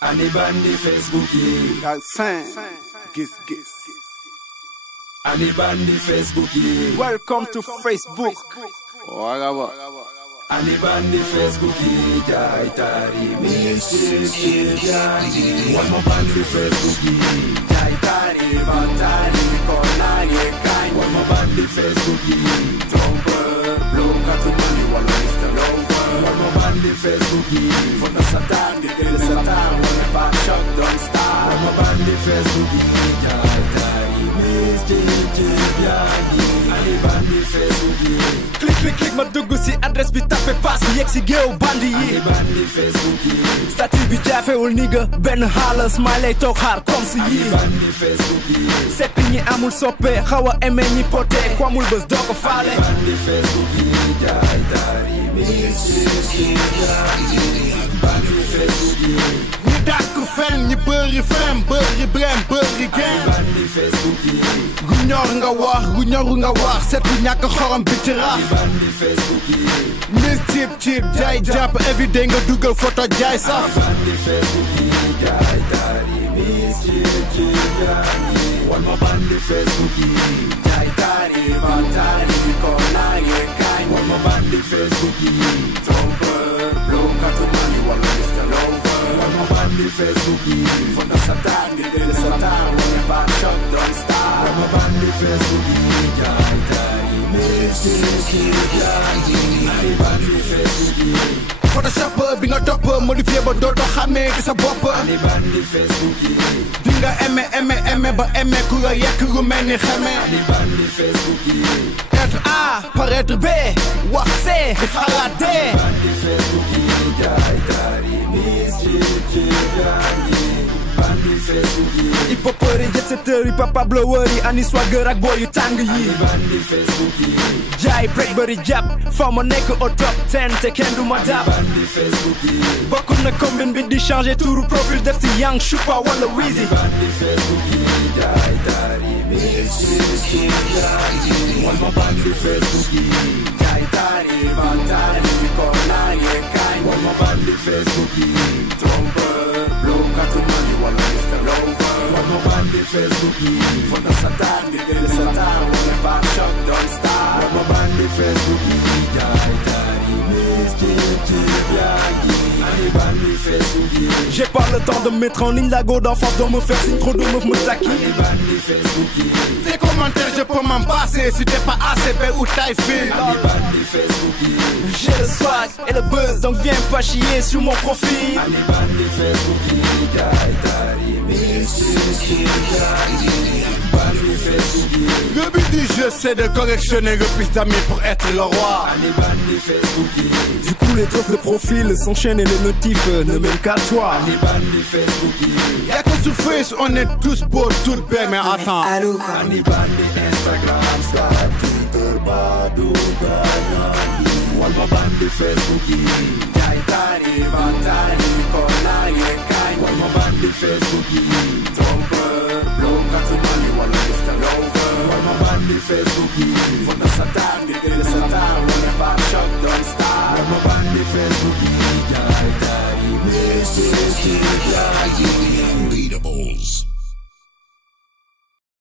Ani bandi Facebook yi yaa fin gis. Ani bandi Facebook yi Welcome to Facebook. Wagaba. Ani bandi Facebook yi jaay taari mischief yangi Wama bandi Facebook yi jaay taari vantari konage kain Wama bandi Facebook yi tromper blonkatu mani wala Mr. Lover Wama bandi Facebook yi fonda satan gitele satan Wama back shot don't start Wama bandi Facebook yi jaay taari mischief yangi Ani bandi Facebook yi click ma dugg si adresse bi tapé pass bi yegg si géew bandi yi. Ani bandi Facebook yi statut bi jaafewul ni nga benn xaala smiley toog xaar comme si Ani yi. bandi Facebook yi seppi ñi amul soppe xaw a aimé ñi poté ku amul bés doo ko faale. bandi Facebook yi jaay taari mischief yangi bandi Facebook yi ñi dàkk fen ñi bëri fen bëri brem bëri gen bandi Facebook yi gu ñor nga wax set bu ñàkk xorom bi ci rax bandi Facebook yi mis cib jaay jàpp everyday nga dugal photo jaay saf bandi Facebook yi jaay taari mischief yangi Wama bandi Facebook yi jaay taari vantari konage kain Wama bandi Facebook yi tromper blonkatu mani wala Mr. Lover Wama bandi Facebook yi fonda satan gitele satan Wama back shot don't start Wama bandi Facebook yi jaay taari mischief yangi Ani bandi Facebook yi photoshop bi nga topp modifié ba dootoo xamee ci sa bopp Ani bandi Facebook yi di nga aimé ba aimé ku nga yekk gu mel ni xeme Ani bandi Facebook yi être A paraître B wax C di xalaat D bandi Facebook yi jaay taari mischief yangi bandi Facebook yi hip-hopeur yi jet setteurs yi papa blower yi ani swagger ak boy yu tàng yi. bandi Facebook yi jaay break bëri jàpp faw ma nekk au top 10 te kenn du ma dab. bandi Facebook yi bokk na combine bi di changer touru profil def si Young Chupa wala Weezy. bandi Facebook yi jaay taari mischief yangi Wama bandi Facebook yi jaay taari vantari konage kain Wama bandi Facebook yi tromper blonkatu mani wala Mr. Lover Wama bandi Facebook yi fonda satan gitele satan Wama back shot don't start Wama bandi Facebook yi jaay taari mischief yangi Ani bandi Facebook yi J'ai pas le temps de mettre en ligne la go d'enfance dont me faire signe trop de meufs me taquine. Ani bandi Facebook yi tes commentaires je peux m'en passer si t'es pas ACB ou taille fine Ani bandi Facebook yi J'ai le swag et le buzz donc viens pas chier sur mon profil. Ani bandi Facebook yi jaay taari mischief yangi bandi Facebook yi le but du jeu c'est de correctionner le plus d'amis pour être le roi Ani bandi Facebook yi Du coup les trucs de profil s'enchaînent et les notifs ne mènent qu'à toi. Ani bandi Facebook yi y'a que sur Face on est tous beaux toutes belles mais attends Ani bandi Instagram Snap Twitter Badoo Yangi Wama bandi Facebook yi jaay taari vantari konage kain Wama bandi Facebook yi tromper blonkatu mani wala Mr. Lover Wama bandi Facebook yi fonda satan gitele satan Wama back shot don't start Wama bandi Facebook yi jaay taari mischief yangi Beatables.